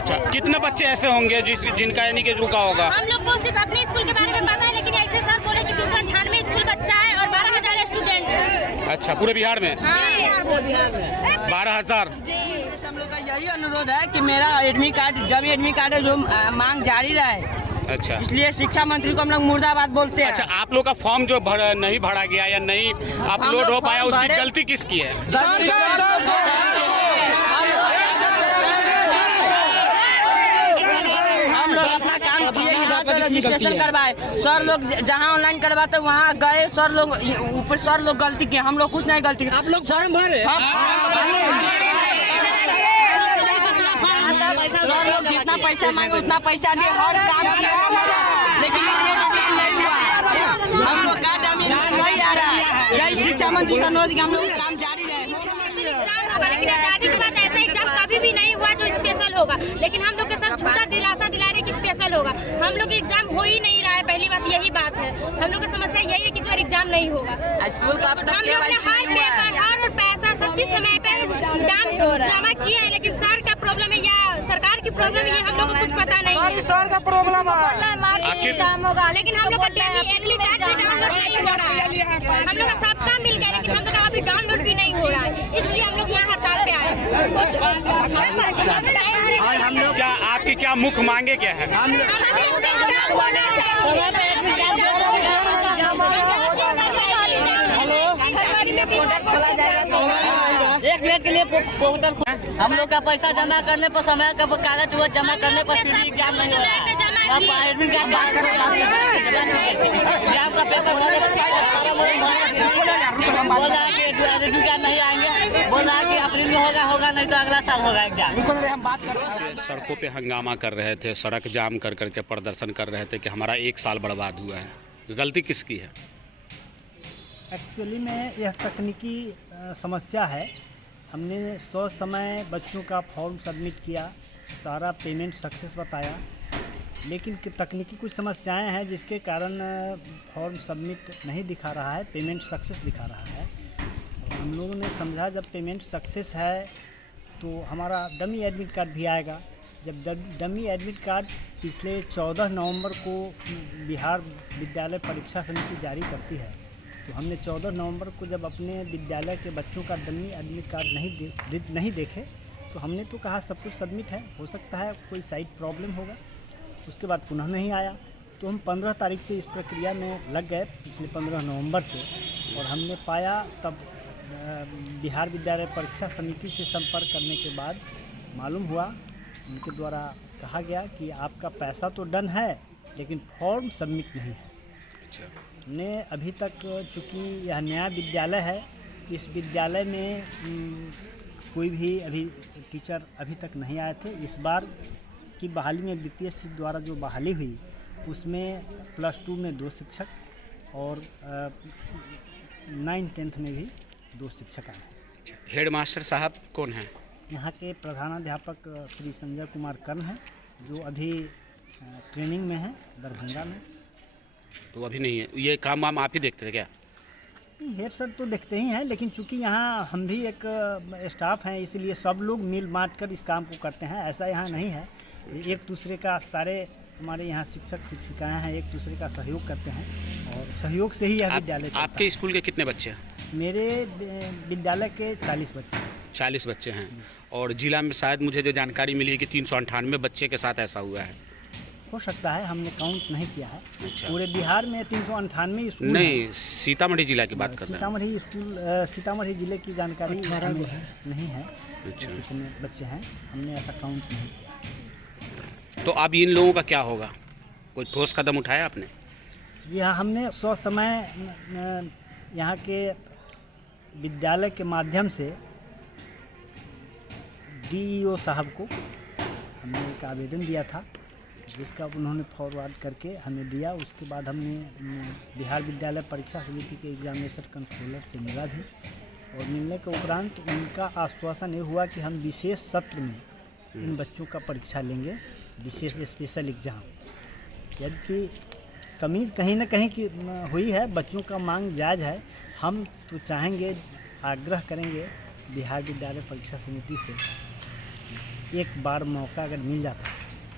अच्छा, कितने बच्चे ऐसे होंगे जिनका यानी कि रुका होगा? हम लोग को सिर्फ अपने स्कूल के बारे में पता है, लेकिन ऐसे सर बोले कि 398 स्कूल बच्चा है और 12,000 स्टूडेंट है। अच्छा, पूरे बिहार में 12,000। हम लोग का यही अनुरोध है कि मेरा एडमिट कार्ड, जब एडमिट कार्ड है जो मांग जारी रहे। अच्छा, इसलिए शिक्षा मंत्री को हम लोग मुर्दाबाद बोलते हैं। अच्छा, आप लोग का फॉर्म जो नहीं भरा गया या नहीं अपलोड हो पाया, उसकी गलती किसकी है? हम लोग अपना काम किए, रजिस्ट्रेशन करवाए, सर लोग जहाँ ऑनलाइन करवाते वहाँ गए, सर लोग ऊपर सर लोग गलती किए, हम लोग कुछ नहीं गलती। आप लोग फॉर्म भरे? सर लोग जितना पैसा मांगे उतना पैसा दिए, हर काम किया, लेकिन नहीं हुआ। हम लोग का डमी नहीं आ रहा है। यही शिक्षा मंत्री से अनुरोध कि हम लोग काम जारी रहे। लेकिन आजादी के बाद ऐसा एग्जाम कभी भी नहीं हुआ जो स्पेशल होगा, लेकिन हम लोग के सर झूठा दिलासा दिला रहे कि स्पेशल होगा। हम लोग एग्जाम हो ही नहीं रहा है, पहली बात यही बात है। हम लोग की समस्या यही है कि इस बार एग्जाम नहीं होगा। स्कूल का हम लोग ने हर पेपर, हर पैसा सब चीज समय पर दाम जमा किया है, लेकिन सर का प्रॉब्लम है या सरकार की प्रॉब्लम है, हम लोग को कुछ पता नहीं है। सर का प्रॉब्लम एग्जाम होगा, लेकिन हम लोग का एडमिट कार्ड नहीं हो रहा है। हम लोग का सप्ताह मिल गया, लेकिन हम लोग का अभी डाउनलोड भी नहीं हो रहा है, इसलिए हम लोग यहाँ हड़ताल पे आए हैं। क्या आपकी क्या मुख्य मांगे क्या है? एक मिनट के लिए पोर्टल हम लोग का पैसा जमा करने पर, समय का कागज वो जमा करने पर फिर एग्जाम नहीं हो रहा है। एडमिट कार्ड एग्जाम का पेपर बोल रहा है कि एडमिट कार्ड नहीं आएंगे, बोल रहा है कि अप्रैल में होगा नहीं तो अगला साल होगा एग्जाम। हम बात कर रहे हैं, सड़कों पे हंगामा कर रहे थे, सड़क जाम कर करके प्रदर्शन कर रहे थे कि हमारा 1 साल बर्बाद हुआ है। गलती किसकी है? एक्चुअली में यह तकनीकी समस्या है। हमने समय बच्चों का फॉर्म सबमिट किया, सारा पेमेंट सक्सेस बताया, लेकिन तकनीकी कुछ समस्याएं हैं जिसके कारण फॉर्म सबमिट नहीं दिखा रहा है, पेमेंट सक्सेस दिखा रहा है। हम लोगों ने समझा जब पेमेंट सक्सेस है तो हमारा डमी एडमिट कार्ड भी आएगा। जब डमी एडमिट कार्ड पिछले 14 नवंबर को बिहार विद्यालय परीक्षा समिति जारी करती है, तो हमने 14 नवंबर को जब अपने विद्यालय के बच्चों का डमी एडमिट कार्ड नहीं देखे तो हमने तो कहा सब कुछ सबमिट है, हो सकता है कोई साइट प्रॉब्लम होगा। उसके बाद पुनः नहीं आया, तो हम 15 तारीख से इस प्रक्रिया में लग गए, पिछले 15 नवंबर से, और हमने पाया तब बिहार विद्यालय परीक्षा समिति से संपर्क करने के बाद मालूम हुआ, उनके द्वारा कहा गया कि आपका पैसा तो डन है लेकिन फॉर्म सबमिट नहीं है। ने अभी तक, चूँकि यह नया विद्यालय है, इस विद्यालय में कोई भी अभी टीचर अभी तक नहीं आए थे। इस बार की बहाली में बीपीएससी द्वारा जो बहाली हुई उसमें +2 में 2 शिक्षक और 9-10 में भी 2 शिक्षक आए। हेड मास्टर साहब कौन हैं? यहाँ के प्रधानाध्यापक श्री संजय कुमार कर्ण हैं, जो अभी ट्रेनिंग में हैं दरभंगा में। तो अभी नहीं है, ये काम वाम आप ही देखते थे क्या? हेड सर तो देखते ही हैं, लेकिन चूंकि यहाँ हम भी एक स्टाफ हैं, इसलिए सब लोग मिल बांट कर इस काम को करते हैं। ऐसा यहाँ नहीं है, एक दूसरे का, सारे हमारे यहाँ शिक्षक शिक्षिकाएं हैं, एक दूसरे का सहयोग करते हैं और सहयोग से ही यह विद्यालय चलता है। आपके स्कूल के कितने बच्चे हैं? मेरे विद्यालय के 40 बच्चे हैं। 40 बच्चे हैं, और जिला में शायद मुझे जो जानकारी मिली है कि 398 बच्चे के साथ ऐसा हुआ है। हो सकता है, हमने काउंट नहीं किया है। अच्छा। पूरे बिहार में 398 स्कूल नहीं, सीतामढ़ी जिला की बात कर रहे हैं। सीतामढ़ी स्कूल, सीतामढ़ी जिले की जानकारी नहीं है। अच्छा। कितने बच्चे हैं, हमने ऐसा काउंट नहीं किया। तो अब इन लोगों का क्या होगा? कोई ठोस कदम उठाया आपने? जी हाँ, हमने समय यहाँ के विद्यालय के माध्यम से डीईओ साहब को हमने एक आवेदन दिया था, जिसका उन्होंने फॉरवर्ड करके हमें दिया। उसके बाद हमने बिहार विद्यालय परीक्षा समिति के एग्जामिनेशन कंट्रोलर से मिला भी, और मिलने के उपरांत उनका आश्वासन ये हुआ कि हम विशेष सत्र में इन बच्चों का परीक्षा लेंगे, विशेष स्पेशल एग्ज़ाम। यदि कमी कहीं ना कहीं की हुई है, बच्चों का मांग जायज़ है, हम तो चाहेंगे, आग्रह करेंगे बिहार विद्यालय परीक्षा समिति से एक बार मौका अगर मिल जाता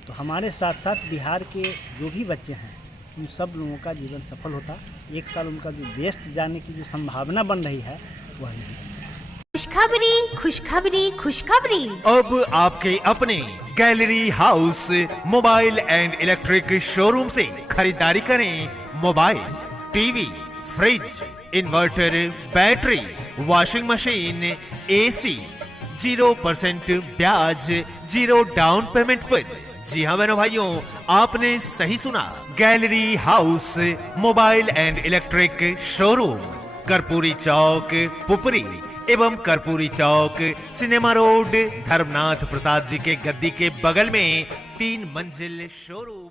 तो हमारे साथ साथ बिहार के जो भी बच्चे हैं उन सब लोगों का जीवन सफल होता। एक साल उनका जो वेस्ट जाने की जो संभावना बन रही है वह नहीं। खुशखबरी खुशखबरी खुशखबरी। अब आपके अपने gallery house mobile and electric showroom से खरीदारी करें mobile, TV, fridge, inverter, battery, washing machine, AC 0% ब्याज, 0 डाउन पेमेंट पर। जी हाँ बहनों भाइयों, आपने सही सुना। Gallery house mobile and electric showroom, Karpoori Chowk, Pupri एवं कर्पूरी चौक, सिनेमा रोड, धर्मनाथ प्रसाद जी के गद्दी के बगल में 3 मंजिल शोरूम।